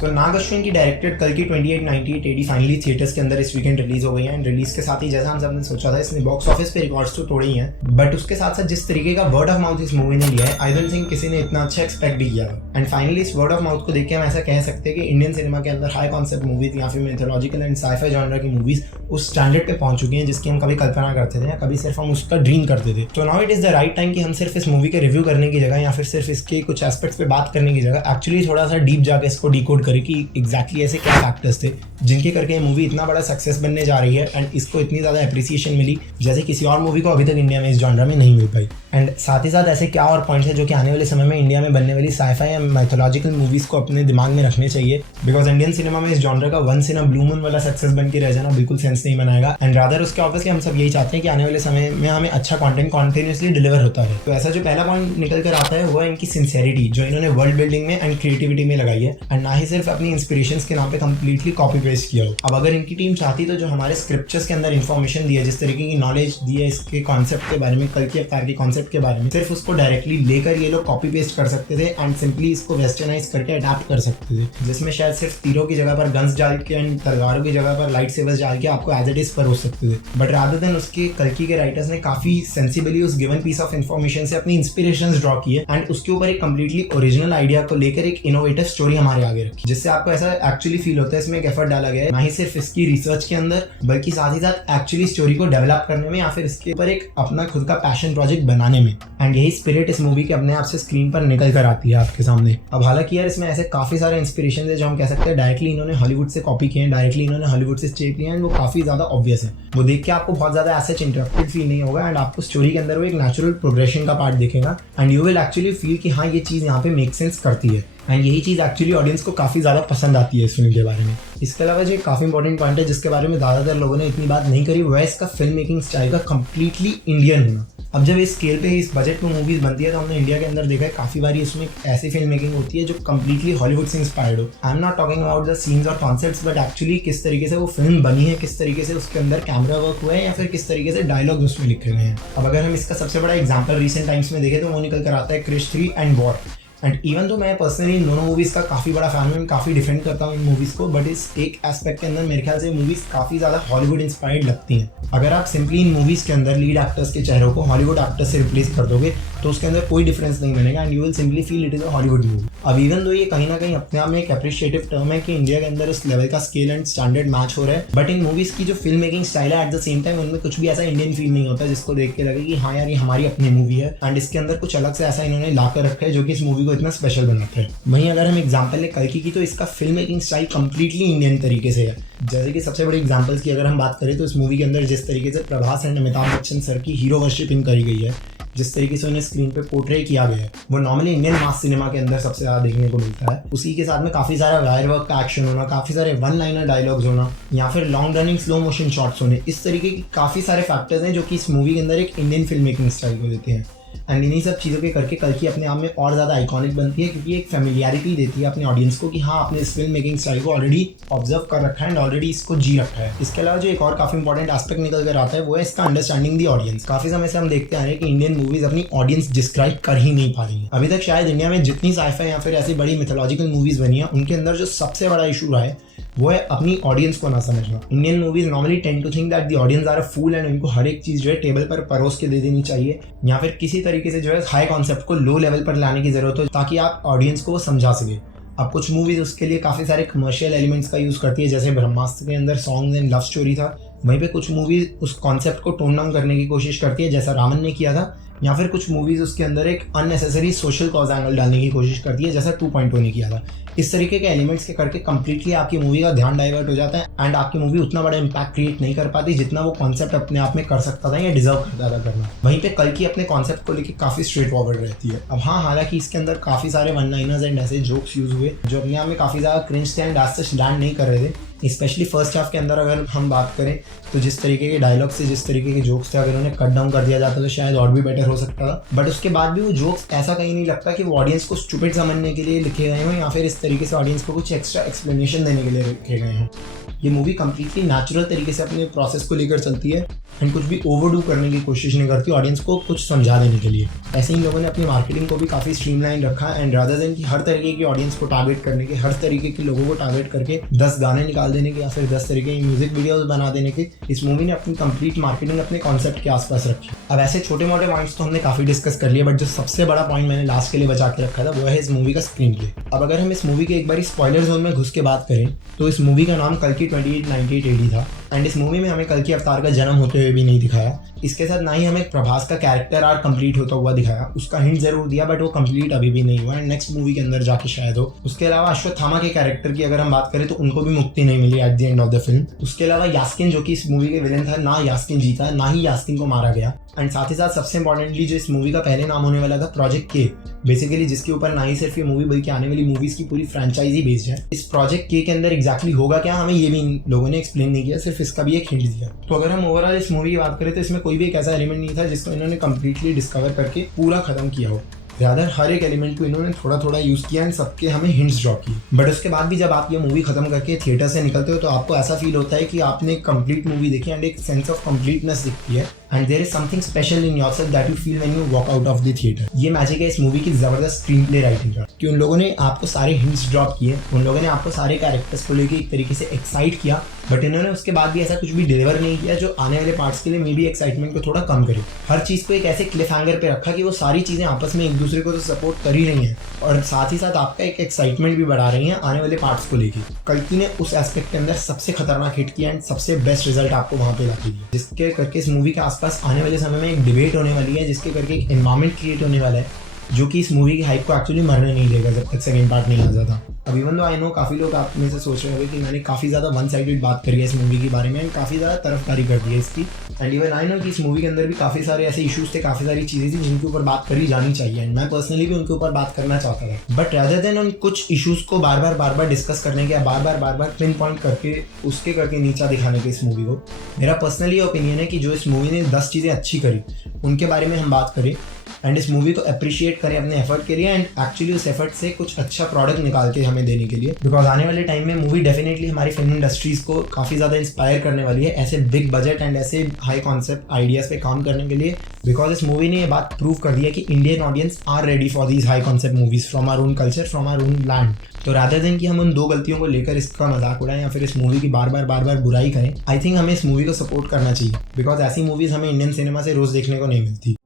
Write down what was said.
तो नाग अश्विन की डायरेक्टेड कल की 2898 एडी फाइनली थिएटर्स के अंदर इस वीकेंड रिलीज हो गई है। एंड रिलीज के साथ ही जैसा हम सबने सोचा था इसने बॉक्स ऑफिस पे रिकॉर्ड्स तो तोड़े ही हैं, बट उसके साथ साथ जिस तरीके का वर्ड ऑफ माउथ इस मूवी ने लिया है आई डोंट थिंक किसी ने इतना अच्छा एक्सपेक्ट भी किया। एंड फाइनली इस वर्ड ऑफ माउथ को देख के हम ऐसा कह सकते हैं कि इंडियन सिनेमा के अंदर हाई कॉन्सेप्ट मूवीज या फिर मिथोलॉजिकल एंड साइफाई जॉनर की मूवीज उस स्टैंडर्ड पे पहुंच चुकी हैं जिसकी हम कभी कल्पना करते थे या कभी सिर्फ हम उसका ड्रीम करते थे। तो now it is the right time कि हम सिर्फ इस मूवी के रिव्यू करने की जगह या फिर सिर्फ इसके कुछ एस्पेक्ट्स पे बात करने की जगह एक्चुअली थोड़ा सा डीप जाके इसको डिकोड करें कि एग्जैक्टली ऐसे क्या फैक्टर्स थे जिनके करके ये मूवी इतना बड़ा सक्सेस बनने जा रही है एंड इसको इतनी ज़्यादा एप्रिसिएशन मिली जैसे किसी और मूवी को अभी तक इंडिया में इस जॉनर में नहीं मिल पाई। एंड साथ ही साथ ऐसे क्या और पॉइंट्स है जो कि आने वाले समय में इंडिया में बनने वाली साइफाई या मैथोलॉजिकल मूवीज़ को अपने दिमाग में रखने चाहिए, बिकॉज इंडियन सिनेमा में इस जॉनर का once in a blue moon वाला सक्सेस बन के रह जाना बिल्कुल सेंस नहीं बनाएगा। एंड रादर उसके ऑब्वियसली हम सब यही चाहते हैं कि आने वाले समय में हमें अच्छा कंटेंट कॉन्टिन्यूसली डिलीवर होता है। तो ऐसा जो पहला पॉइंट निकल कर आता है वो है इनकी सिंसियरिटी जो इन्होंने वर्ल्ड बिल्डिंग में एंड क्रिएटिविटी में लगाई है, एंड ना ही सिर्फ अपनी इंस्पिरेशंस के नाम पे कंप्लीटली कॉपी पेस्ट किया हो। अब अगर इनकी टीम चाहती तो जो हमारे स्क्रिप्चर्स के अंदर इन्फॉर्मेशन दी है, जिस तरीके की नॉलेज दी है इसके कॉन्सेप्ट के बारे में, कल के अवतार के कॉन्सेप्ट के बारे में, सिर्फ उसको डायरेक्टली लेकर ये लोग कॉपी पेस्ट कर सकते थे एंड सिंपली इसको वेस्टर्नाइज करके अडैप्ट कर सकते थे, जिसमें शायद सिर्फ तीरों की जगह पर गन्स डाल के एंड तलवारों की जगह पर लाइट सेवर्स डाल के आपको एज इट इज परोस सकते थे। बट रादर देन उसके कल्कि के राइटर्स ने काफी सेंसिबली उस गिवन पीस ऑफ इन्फॉर्मेशन से अपनी इंस्पिरेशंस ड्रॉ किए एंड उसके ऊपर एक कंप्लीटली ओरिजिनल आइडिया को लेकर एक इनोवेटिव स्टोरी हमारे आगे रखी, जिससे आपको ऐसा एक्चुअली फील होता है इसमें एक एफर्ट डाला गया है, ना ही सिर्फ इसकी रिसर्च के अंदर बल्कि साथ ही साथ एक्चुअली स्टोरी को डेवलप करने में या फिर इसके ऊपर एक अपना खुद का पैशन प्रोजेक्ट बनाने में। एंड यही स्पिरिट इस मूवी के अपने आप से स्क्रीन पर निकल कर आती है आपके सामने। अब हालांकि यार इसमें ऐसे काफी सारे इंस्पिरेशन है जो हम कह सकते हैं डायरेक्टली इन्होंने हॉलीवुड से कॉपी किए हैं, डायरेक्टली इन्होंने हॉलीवुड से स्टेप लिए हैं, वो काफी ज्यादा ऑब्वियस है। वो देख के आपको बहुत ज्यादा ऐसे इंटरप्टेड फील नहीं होगा एंड आपको स्टोरी के अंदर वो एक नेचुरल प्रोग्रेशन का पार्ट दिखेगा and you will actually feel कि हाँ ये चीज यहाँ पे मेक सेंस करती है एंड यही चीज़ एक्चुअली ऑडियंस को काफ़ी ज़्यादा पसंद आती है इस फिल्म के बारे में। इसके अलावा जो एक काफ़ी इंपॉर्टेंट पॉइंट है जिसके बारे में ज़्यादातर लोगों ने इतनी बात नहीं करी वो है इसका फिल्म मेकिंग स्टाइल का कम्प्लीटली इंडियन होना। अब जब इस स्केल पे इस बजट में मूवीज बनती है तो हमने इंडिया के अंदर देखा है काफ़ी बारी इसमें ऐसी फिल्म मेकिंग होती है जो कम्प्लीटली हॉलीवुड से इंस्पायर्ड हो। I am not talking about the scenes और कॉन्सेप्ट्स बट एक्चुअली किस तरीके से वो फिल्म बनी है, किस तरीके से उसके अंदर कैमरा वर्क हुआ है या फिर किस तरीके से डायलॉग उसमें लिखे गए हैं। अब अगर हम इसका सबसे बड़ा एग्जाम्पल रिसेंट टाइम्स में देखें तो वो निकल कर आता है Krrish 3 and War. And even though मैं पर्सनली इन दोनों मूवीज़ का काफ़ी बड़ा फैन हूँ, काफ़ी डिफेंड करता हूँ इन मूवीज़ को, बट इस एक एस्पेक्ट के अंदर मेरे ख्याल से मूवीज़ काफ़ी ज़्यादा हॉलीवुड इंस्पायर्ड लगती हैं। अगर आप सिंपली इन मूवीज़ के अंदर लीड एक्टर्स के चेहरों को हॉलीवुड एक्टर्स से रिप्लेस कर दोगे तो उसके अंदर कोई डिफरेंस नहीं बनेगा and you will simply feel it is a Hollywood movie. अब इवन दो ये कहीं ना कहीं अपने आप में एक अप्रिशिएटिव टर्म है कि इंडिया के अंदर उस लेवल का स्केल एंड स्टैंडर्ड मैच हो रहा है, बट इन मूवीज़ की जो फिल्म मेकिंग स्टाइल है एट द सेम टाइम उनमें कुछ भी ऐसा इंडियन फील नहीं होता जिसको देख के लगे कि हाँ यार ये हमारी अपनी मूवी है एंड इसके अंदर कुछ अलग से ऐसा इन्होंने ला कर रखा है जो कि इस मूवी को इतना स्पेशल बनाता है। वहीं अगर हम एग्जाम्पल ले कल्कि की तो इसका film making style completely Indian तरीके से है। जैसे कि सबसे बड़ी एग्जांपल्स की अगर हम बात करें तो इस मूवी के अंदर जिस तरीके से प्रभास एंड अमिताभ बच्चन सर की हीरो वर्शिपिंग करी गई है, जिस तरीके से उन्हें स्क्रीन पे पोर्ट्रे किया गया है, वो नॉर्मली इंडियन मास सिनेमा के अंदर सबसे ज़्यादा देखने को मिलता है। उसी के साथ में काफ़ी सारा वायर वर्क का एक्शन होना, काफ़ी सारे वन लाइनर डायलॉग्स होना या फिर long running slow motion shots होने, इस तरीके की काफ़ी सारे फैक्टर्स हैं जो कि इस मूवी के अंदर एक इंडियन फिल्म मेकिंग स्टाइल को देते हैं। एंड इन्हीं सब चीज़ों के करके कल्कि अपने आप में और ज़्यादा आइकॉनिक बनती है क्योंकि एक फेमिलियरिटी देती है अपने ऑडियंस को कि हाँ आपने इस फिल्म मेकिंग स्टाइल को ऑलरेडी ऑब्जर्व कर रखा है एंड ऑलरेडी इसको जी रखा है। इसके अलावा जो एक और काफ़ी इंपॉर्टेंट एस्पेक्ट निकल कर आता है वो है इसका अंडरस्टैंडिंग दी ऑडियंस। काफ़ी समय से हम देखते आ रहे हैं कि इंडियन मूवीज़ अपनी ऑडियंस डिस्क्राइब कर ही नहीं पा रही है। अभी तक शायद इंडिया में जितनी साइफाई या फिर ऐसी बड़ी मिथोलॉजिकल मूवीज़ बनी है उनके अंदर जो सबसे बड़ा इशू रहा है वो है अपनी ऑडियंस को ना समझना। Indian movies normally tend to think that the audience are a fool and उनको हर एक चीज़ जो है टेबल पर परोस के दे देनी चाहिए या फिर किसी तरीके से जो है हाई कॉन्सेप्ट को लो लेवल पर लाने की ज़रूरत हो ताकि आप ऑडियंस को वो समझा सके। अब कुछ मूवीज़ उसके लिए काफ़ी सारे कमर्शियल एलिमेंट्स का यूज़ करती है, जैसे ब्रह्मास्त्र के अंदर सॉन्ग्स एंड लव स्टोरी था, वहीं पे कुछ मूवीज़ उस कॉन्सेप्ट को टोन डाउन करने की कोशिश करती है जैसा रामन ने किया था, या फिर कुछ मूवीज़ उसके अंदर एक अननेसेसरी सोशल कॉज एंगल डालने की कोशिश करती है जैसा 2.0 ने किया था। इस तरीके के एलिमेंट्स के करके कंप्लीटली आपकी मूवी का ध्यान डाइवर्ट हो जाता है एंड आपकी मूवी उतना बड़ा इम्पैक्ट क्रिएट नहीं कर पाती जितना वो कॉन्सेप्ट अपने आप में कर सकता था या डिजर्व करता था करना। वहीं पे कल्कि अपने कॉन्सेप्ट को लेकर काफ़ी स्ट्रेट फॉरवर्ड रहती है। अब हाँ, हालांकि इसके अंदर काफ़ी सारे वन लाइनर्स एंड ऐसे जोक्स यूज़ हुए जो अपने आप में काफ़ी ज़्यादा क्रिंज थे एंड आज तक लैंड नहीं कर रहे थे। स्पेशली फर्स्ट हाफ के अंदर अगर हम बात करें तो जिस तरीके के डायलॉग से जिस तरीके के जोक्स थे अगर उन्हें कट डाउन कर दिया जाता तो शायद और भी बेटर हो सकता था, बट उसके बाद भी वो जोक्स ऐसा कहीं नहीं लगता कि वो ऑडियंस को स्टूपिड समझने के लिए लिखे गए हों या फिर इस तरीके से ऑडियंस को कुछ एक्स्ट्रा एक्सप्लेनेशन देने के लिए लिखे गए हैं। ये मूवी कम्प्लीटली नेचुरल तरीके से अपने प्रोसेस को लेकर चलती है एंड कुछ भी ओवरडू करने की कोशिश नहीं करती ऑडियंस को कुछ समझा देने के लिए। ऐसे ही लोगों ने अपनी मार्केटिंग को भी काफ़ी स्ट्रीमलाइन रखा एंड रादर देन कि हर तरीके की ऑडियंस को टारगेट करने के, हर तरीके के लोगों को टारगेट करके 10 गाने निकाल देने के या फिर 10 तरीके की म्यूजिक वीडियोस बना देने के, इस मूवी ने अपनी कंप्लीट मार्केटिंग अपने कॉन्सेप्ट के आसपास रखी। अब ऐसे छोटे मोटे पॉइंट्स तो हमने काफ़ी डिस्कस कर लिए, बट जो सबसे बड़ा पॉइंट मैंने लास्ट के लिए बचा के रखा था वो है इस मूवी का स्क्रीन प्ले। अब अगर हम इस मूवी के एक बार स्पॉइलर जोन में घुस के बात करें तो इस मूवी का नाम कल्कि 2898 AD था एंड इस मूवी में हमें कल्कि अवतार का जन्म होते हुए भी नहीं दिखाया। इसके साथ ना ही हमें प्रभास का कैरेक्टर आर्क कंप्लीट होता हुआ दिखाया, उसका हिंट जरूर दिया बट वो कंप्लीट अभी भी नहीं हुआ एंड नेक्स्ट मूवी के अंदर जाके शायद हो। उसके अलावा अश्वत्थामा के कैरेक्टर की अगर हम बात करें तो उनको भी मुक्ति नहीं मिली at the end of the film. उसके अलावा यास्किन जो कि इस मूवी के विलेन था, ना यास्किन जीता ना ही यास्किन को मारा गया एंड साथ ही साथ सबसे इंपॉर्टेंटली जो इस मूवी का पहले नाम होने वाला था प्रोजेक्ट के, बेसिकली जिसके ऊपर ना ही सिर्फ ये मूवी बल्कि आने वाली मूवीज की पूरी फ्रेंचाइजी बेस्ड है। इस प्रोजेक्ट के अंदर एग्जैक्टली होगा क्या हमें ये भी इन लोगों ने एक्सप्लेन नहीं किया, सिर्फ इसका भी एक हिंट दिया। तो अगर हम ओवरऑल इस मूवी की बात करें तो इसमें कोई भी एक ऐसा एलिमेंट नहीं था जिसको इन्होंने कंप्लीटली डिस्कवर करके पूरा खत्म किया हो। ज़्यादा हर एक एलिमेंट को इन्होंने थोड़ा थोड़ा यूज़ किया एंड सबके हमें हिंट्स ड्रॉप किए। बट उसके बाद भी जब आप ये मूवी खत्म करके थिएटर से निकलते हो तो आपको ऐसा फील होता है कि आपने एक कंप्लीट मूवी देखी एंड एक सेंस ऑफ कंप्लीटनेस दिखती है and there is something special in yourself that you feel when you walk out of the theatre. ये मैजिक है इस मूवी की ज़बरदस्त स्क्रीन प्ले राइटिंग का कि उन लोगों ने आपको सारे हिंट्स ड्रॉप किए, उन लोगों ने आपको सारे कैरेक्टर्स को लेकर एक तरीके से एक्साइट किया, बट इन्होंने उसके बाद भी ऐसा कुछ भी डिलीवर नहीं किया जो आने वाले पार्ट्स के लिए मे बी एक्साइटमेंट को थोड़ा कम करे। हर चीज़ को एक ऐसे क्लिफ हैंगर पे रखा कि वो सारी चीज़ें आपस में एक दूसरे को तो सपोर्ट कर ही रही हैं और साथ ही साथ आपका एक एक्साइटमेंट भी बढ़ा रही हैं आने वाले पार्ट्स को लेके। कल्कि ने उस एस्पेक्ट के अंदर सबसे खतरनाक हिट किया एंड सबसे बेस्ट रिजल्ट आपको वहाँ पे लाके दिया, जिसके करके इस मूवी के आसपास आने वाले समय में एक डिबेट होने वाली है, जिसके करके एक एनवायरमेंट क्रिएट होने वाला है जो कि इस मूवी की हाइप को एक्चुअली मरने नहीं देगा जब तक सेकंड पार्ट नहीं आ जाता। अब इवन दो आई नो काफ़ी लोग आप में से सोच रहे होंगे कि मैंने काफ़ी ज़्यादा वन साइडेड बात करी है इस मूवी के बारे में एंड काफ़ी ज़्यादा तरफदारी कर दी है इसकी एंड इवन आई नो कि इस मूवी के अंदर भी काफ़ी सारे ऐसे इशूज़ थे, काफ़ी सारी चीज़ें थी जिनके ऊपर बात करी जानी चाहिए एंड मैं पर्सनली भी उनके ऊपर बात करना चाहता था। बट रादर देन उन कुछ इशूज़ को बार बार डिस्कस करने के, बार बार पिन पॉइंट करके उसके करके नीचा दिखाने के इस मूवी को, मेरा पर्सनली ओपिनियन है कि जो इस मूवी ने 10 चीज़ें अच्छी करी उनके बारे में हम बात करें एंड इस मूवी को अप्रिशिएट करें अपने एफर्ट के लिए एंड एक्चुअली उस एफर्ट से कुछ अच्छा प्रोडक्ट निकाल के हमें देने के लिए, बिकॉज आने वाले टाइम में मूवी डेफिनेटली हमारी फिल्म इंडस्ट्रीज को काफ़ी ज़्यादा इंस्पायर करने वाली है ऐसे बिग बजट एंड ऐसे हाई कॉन्सेप्ट आइडियाज़ पे काम करने के लिए, बिकॉज इस मूवी ने ये बात प्रूव कर दी है कि Indian audience are ready for these high concept movies from our own culture, from our own land. तो रादर देन कि हम उन 2 गलतियों को लेकर इसका मजाक उड़ाएं या फिर इस मूवी की बार बार बुराई करें, आई थिंक हमें इस मूवी को सपोर्ट करना चाहिए, बिकॉज ऐसी मूवीज़ हमें इंडियन सिनेमा से रोज़ देखने को नहीं मिलती।